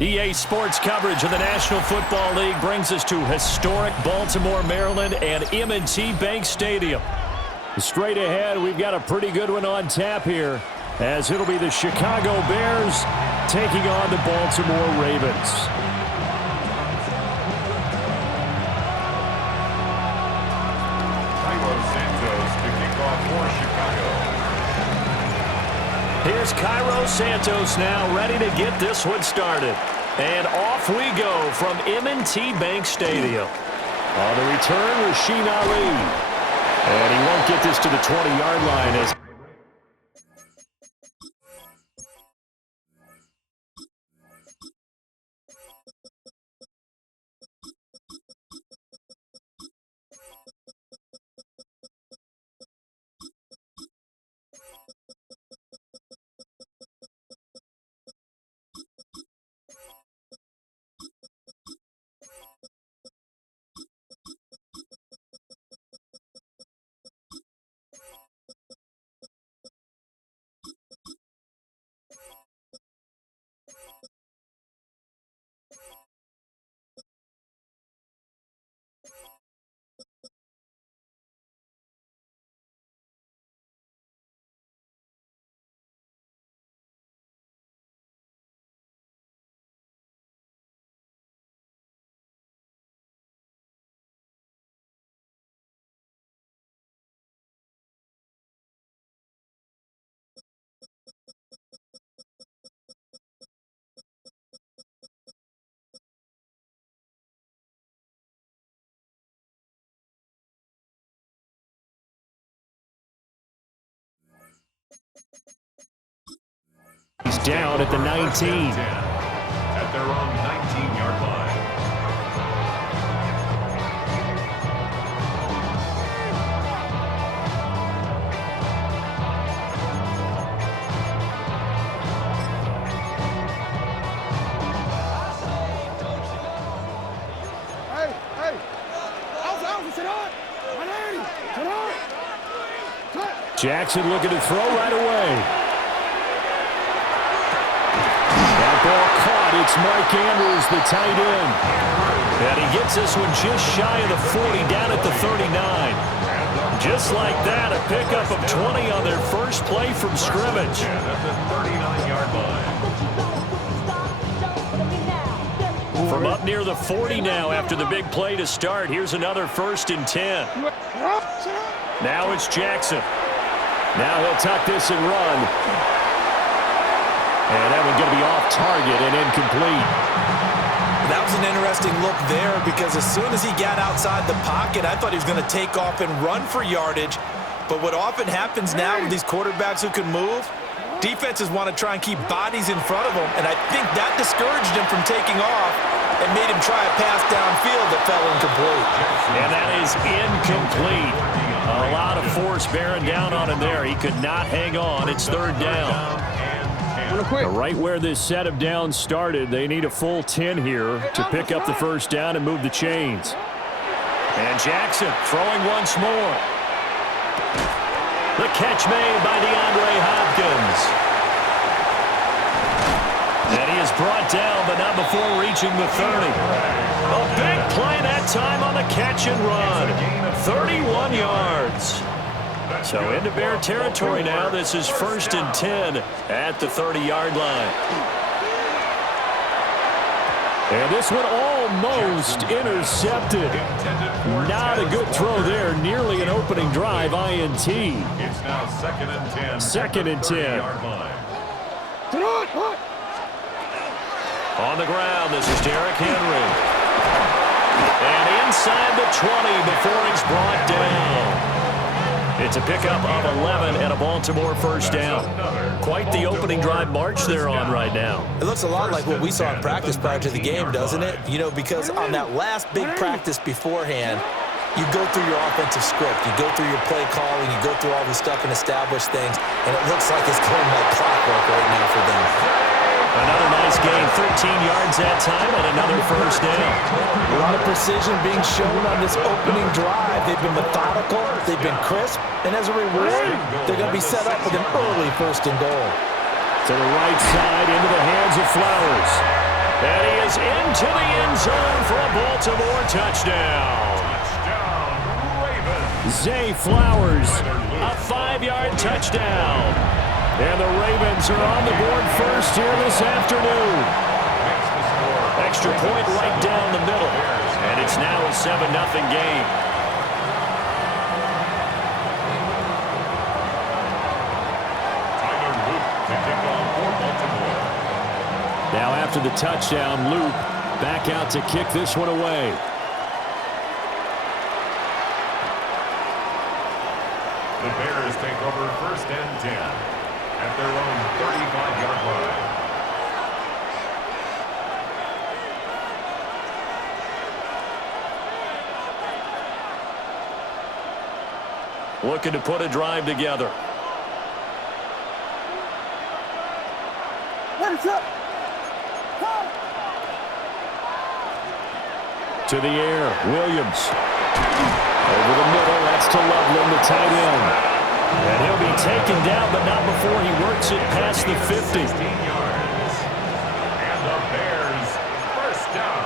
EA Sports coverage of the National Football League brings us to historic Baltimore, Maryland, and M&T Bank Stadium. Straight ahead, we've got a pretty good one on tap here, as it'll be the Chicago Bears taking on the Baltimore Ravens. Here's Cairo Santos now ready to get this one started. And off we go from M&T Bank Stadium. On the return, Rasheen Ali. And he won't get this to the 20-yard line as he's down at the 19. At their own 19-yard line. Jackson looking to throw right away. That ball caught. It's Mike Andrews, the tight end. And he gets this one just shy of the 40, down at the 39. Just like that, a pickup of 20 on their first play from scrimmage. At the 39-yard line. From up near the 40 now after the big play to start. Here's another 1st and 10. Now it's Jackson. Now he'll tuck this and run. And that one's going to be off target and incomplete. That was an interesting look there because as soon as he got outside the pocket, I thought he was going to take off and run for yardage. But what often happens now with these quarterbacks who can move, defenses want to try and keep bodies in front of them, and I think that discouraged him from taking off and made him try a pass downfield that fell incomplete. And that is incomplete. A lot of force bearing down on him there. He could not hang on. It's 3rd down. Right where this set of downs started, they need a full 10 here to pick up the 1st down and move the chains. And Jackson throwing once more. The catch made by DeAndre Hopkins. And he is brought down, but not before reaching the 30. A big play that time on the catch and run. 31 yards. So into Bear territory now. This is 1st and 10 at the 30-yard line. And this one almost intercepted. Not a good throw there. Nearly an opening drive, INT. It's now 2nd and 10. 2nd and 10. On the ground, this is Derrick Henry. And inside the 20 before he's brought down. It's a pickup of 11 and a Baltimore 1st down. Quite the opening drive march they're on right now. It looks a lot like what we saw in practice prior to the game, doesn't it? You know, because on that last big practice beforehand, You go through your offensive script. You go through your play calling. You go through all this stuff and establish things, and it looks like it's going like clockwork right now for them. Another nice gain, 13 yards that time, and another first down. A lot of precision being shown on this opening drive. They've been methodical, they've been crisp, and as a reward, they're going to be set up with an early first and goal. To the right side, into the hands of Flowers. And he is into the end zone for a Baltimore touchdown. Touchdown, Ravens. Zay Flowers, a 5-yard touchdown. And the Ravens are on the board first here this afternoon. Extra point right down the middle. And it's now a 7-0 game. Now after the touchdown, Luke back out to kick this one away. The Bears take over first and 10 at their own 35-yard line. Looking to put a drive together. Hands up. To the air, Williams. Over the middle, that's to Loveland, the tight end. And he'll be taken down, but not before he works it past the 50. 16 yards. And the Bears first down.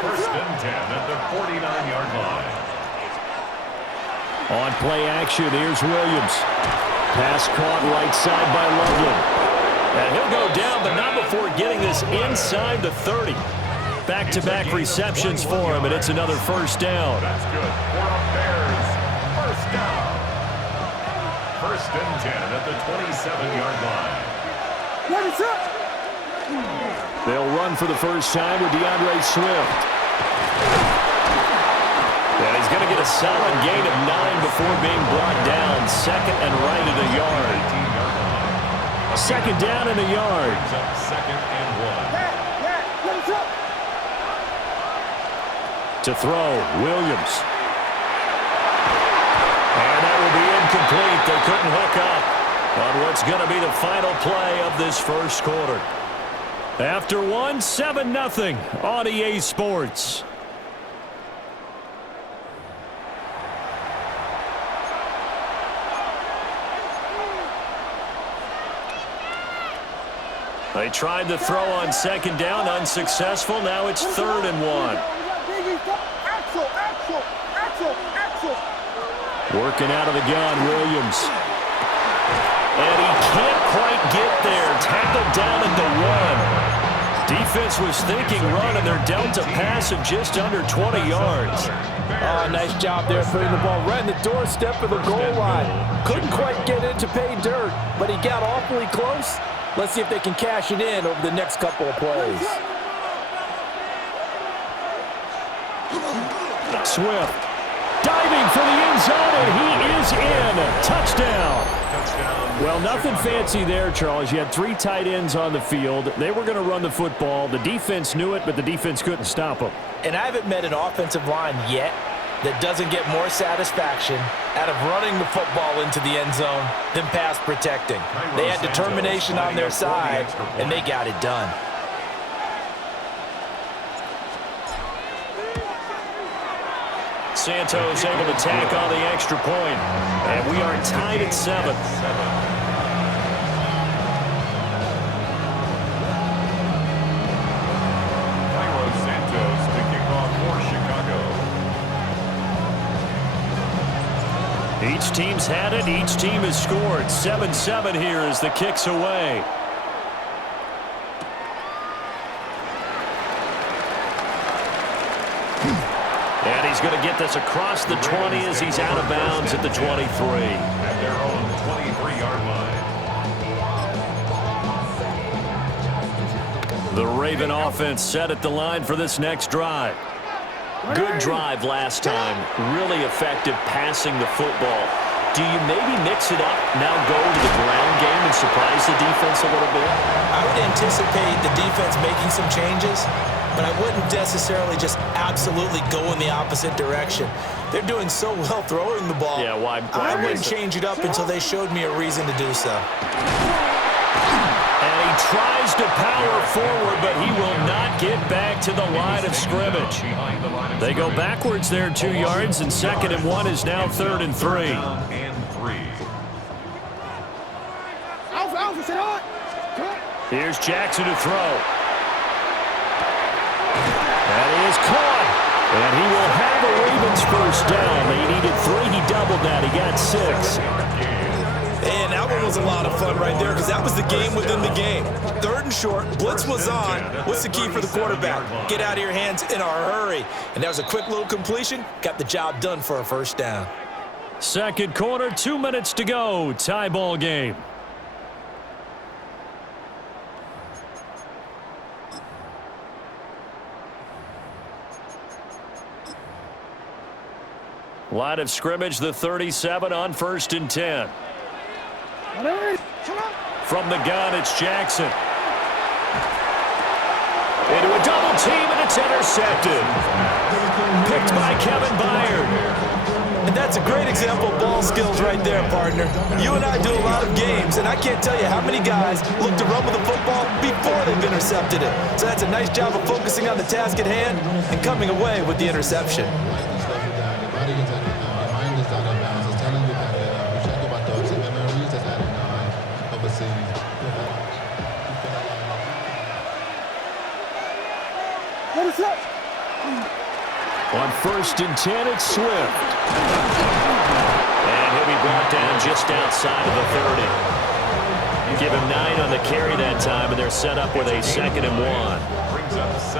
First and 10 at the 49-yard line. On play action, here's Williams. Pass caught right side by Loveland. And he'll go down, but not before getting this inside the 30. Back-to-back receptions for him, and it's another first down. That's good for the Bears. First down. First and 10 at the 27-yard line. Hands up. They'll run for the first time with DeAndre Swift. And he's going to get a solid gain of 9 before being brought down. Second and right at a yard. 18-yard line. Second down and a yard. Brings up second and 1. Hands up. To throw, Williams. And that will be incomplete. They couldn't hook up on what's going to be the final play of this first quarter. After one, 7-0 on EA Sports. They tried the throw on second down, unsuccessful. Now it's 3rd and 1. Working out of the gun, Williams. And he can't quite get there. Tackled down at the 1. Defense was thinking run, and they're dealt a pass of just under 20 yards. Oh, nice job there putting the ball right in the doorstep of the goal line. Couldn't quite get it to pay dirt, but he got awfully close. Let's see if they can cash it in over the next couple of plays. Swift diving for the end zone, and he is in. Touchdown. Well, nothing fancy there, Charles. You had 3 tight ends on the field. They were going to run the football. The defense knew it, but the defense couldn't stop them. And I haven't met an offensive line yet that doesn't get more satisfaction out of running the football into the end zone than pass protecting. They had determination on their side, and they got it done. Santos able to tack on the extra point, and we are tied at 7. Santos to kick off for Chicago. Each team's had it. Each team has scored. 7-7 here as the kick's away. And he's going to get this across the 20 as he's out of bounds at the 23. At their own 23-yard line. The Raven offense set at the line for this next drive. Good drive last time. Really effective passing the football. Do you maybe mix it up, now go to the ground game and surprise the defense a little bit? I would anticipate the defense making some changes. but I wouldn't necessarily just absolutely go in the opposite direction. They're doing so well throwing the ball. Yeah, why I wouldn't change it up until they showed me a reason to do so. And he tries to power forward, but he will not get back to the line of scrimmage. They go backwards there 2 yards, and 2nd and 1 is now 3rd and 3. Here's Jackson to throw. That is caught. And he will have a Ravens first down. They needed 3. He doubled that. He got 6. And that one was a lot of fun right there because that was the game within the game. 3rd and short. Blitz was on. What's the key for the quarterback? Get out of your hands in a hurry. And that was a quick little completion. Got the job done for a first down. 2nd quarter, 2 minutes to go. Tie ball game. Line of scrimmage, the 37 on 1st and 10. From the gun, it's Jackson. Into a double team, and it's intercepted. Picked by Kevin Byard. And that's a great example of ball skills right there, partner. You and I do a lot of games, and I can't tell you how many guys look to run with the football before they've intercepted it. So that's a nice job of focusing on the task at hand and coming away with the interception. On 1st and 10, it's Swift. And he'll be brought down just outside of the 30. Give him 9 on the carry that time, and they're set up with a 2nd and 1.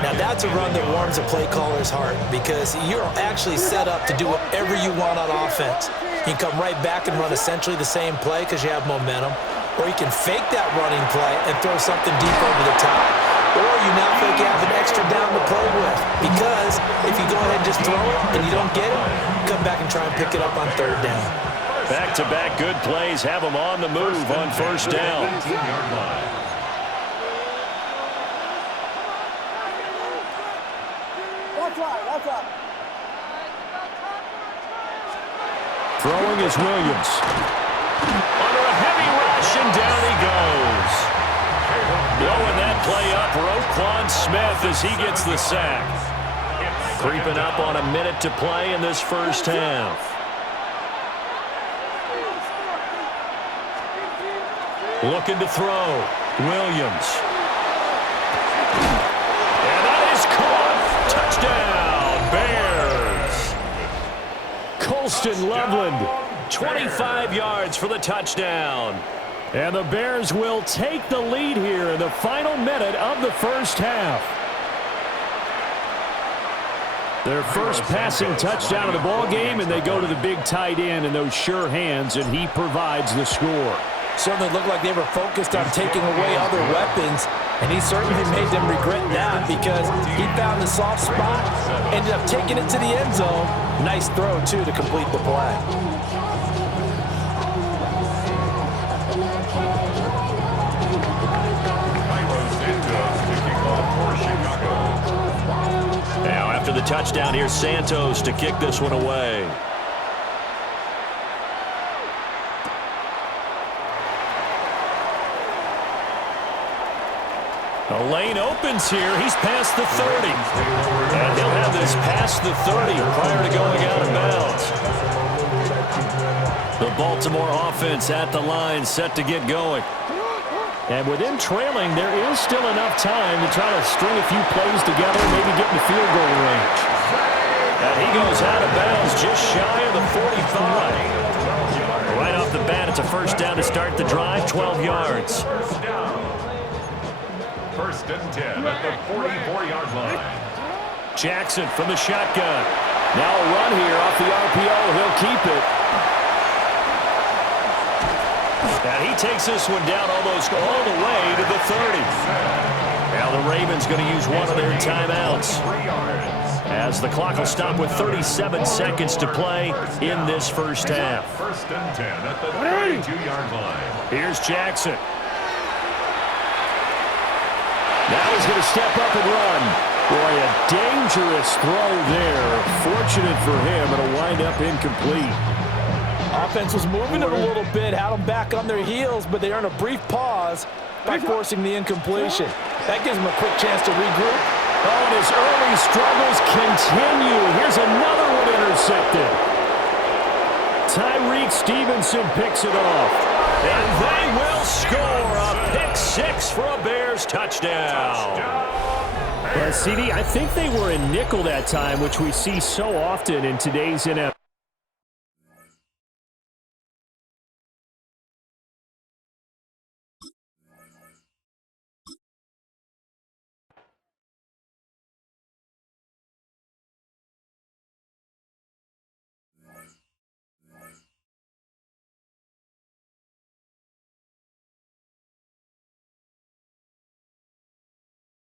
Now that's a run that warms a play caller's heart because you're actually set up to do whatever you want on offense. You can come right back and run essentially the same play because you have momentum, or you can fake that running play and throw something deep over the top. Or you now feel like you have an extra down to play with. Because if you go ahead and just throw it and you don't get it, come back and try and pick it up on 3rd down. Back-to-back good plays have them on the move on 1st down. Throwing is Williams. Under a heavy rush, and down he goes. Blowing that play up, Roquan Smith as he gets the sack. Creeping up on a minute to play in this first half. Looking to throw. Williams. And that is caught. Touchdown, Bears. Colston Loveland, 25 yards for the touchdown. And the Bears will take the lead here in the final minute of the first half. Their first passing touchdown of the ball game, and they go to the big tight end in those sure hands, and he provides the score. Certainly looked like they were focused on taking away other weapons, and he certainly made them regret that because he found the soft spot, ended up taking it to the end zone. Nice throw, too, to complete the play. Now, after the touchdown, here's Santos to kick this one away. A lane opens here. He's past the 30. And he'll have this past the 30 prior to going out of bounds. The Baltimore offense at the line, set to get going. And with him trailing, there is still enough time to try to string a few plays together, maybe get in the field goal range. And he goes out of bounds just shy of the 45. Right off the bat, it's a first down to start the drive, 12 yards. 1st and 10 at the 44-yard line. Jackson from the shotgun. Now a run here off the RPO. He'll keep it. And he takes this one down almost all the way to the 30. Now the Ravens going to use one of their timeouts, as the clock will stop with 37 seconds to play in this first half. 1st and 10 at the 32-yard line. Here's Jackson. Now he's going to step up and run. Boy, a dangerous throw there. Fortunate for him, it'll wind up incomplete. Offense was moving it a little bit, had them back on their heels, but they earned a brief pause by forcing the incompletion. That gives them a quick chance to regroup. Oh, and his early struggles continue. Here's another one intercepted. Tyreek Stevenson picks it off. And they will score a pick six for a Bears touchdown. CD, I think they were in nickel that time, which we see so often in today's NFL.